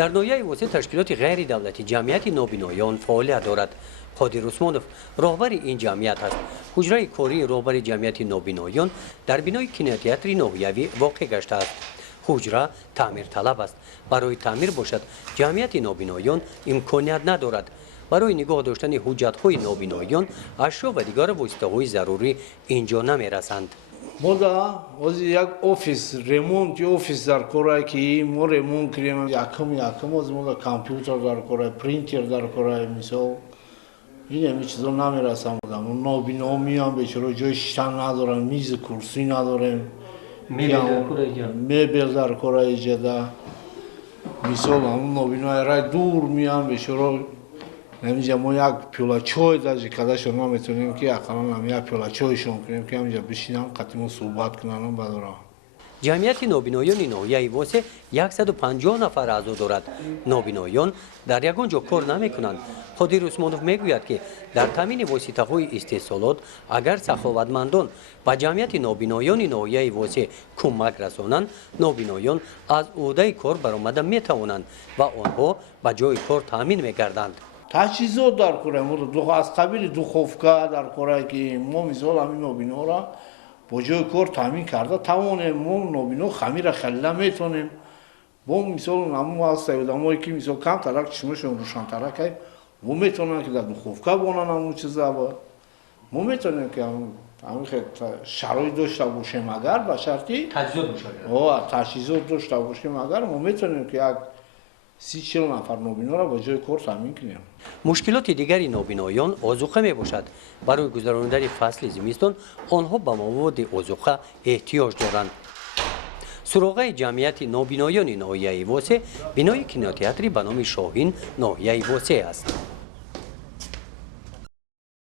در ناحیه واسه تشکیلات غیر دولتی جمعیت نابینایان فعالیت دارد. قادر عثمانوف راهبر این جمعیت است. حجره کاری راهبر جمعیت نابینایان در بینای کینوتئاتر ناحیوی واقع گشته است. حجره تعمیر طلب است. برای تعمیر باشد جمعیت نابینایان امکانیت ندارد. برای نگاه داشتن حجت‌های نابینایان اشیا و دیگر واسطه‌های ضروری اینجا نمی‌رسند. مودا از یک office ремонт office در کارایی که ما ремонт کردیم یکم از مودا کامپیوتر در کارای پرینتر در کارای مثال این همه چیزا نمی‌رسم مودا نابینا میان بیچاره جای شتن ندارن میز کرسی ندارن مبل در کارای جدا مثال همون نابینا رای دور میان بیچاره نمی‌جا ما یک پیاله چای داشت کداشون ما میتونیم که اقلا هم یک پیاله چایشون کنیم که همینجا بشینن قطعا صحبت کنن بدارن. جمعیت نابینایان ناحیه واسه 150 نفر اعضا دارد. نابینایان در یگان جا کار نمی‌کنند. قادر عثمانوف میگوید که در تامین واسطه‌های استحصالات اگر سخاوتمندان با جمعیت نابینایان ناحیه واسه کمک رسانند، نابینایان از عهده کار برآمده میتوانند و آنها به جای کار تامین می‌گردند. تجهیزات در کره از قبیل دخوفکا در کره که ما مثال همین نابینا را با جای کار تامین کرده توانیم ما نابینا خمیر خله میتونیم با مثال همون از سیدامایی که مثال کم ترک چشمشون روشن ترک و میتونن که در دخوفکا بانن همون چیزا با ما میتونیم که همین شرایط داشته باشیم اگر به شرطی تجهیزات داشته باشیم اگر ما میتونیم که یک 30-40 نفر نابینا را با جای کار تامین کنیم. مشکلات دیگری نابینایان آذوقه می باشد. برای گذراندن فصل زمستان آنها به مواد آذوقه احتیاج دارند. سراغ جمعیت نابینایان ناحیه واسه بینای کینوتئاتری به نام شاهین ناحیه واسه است.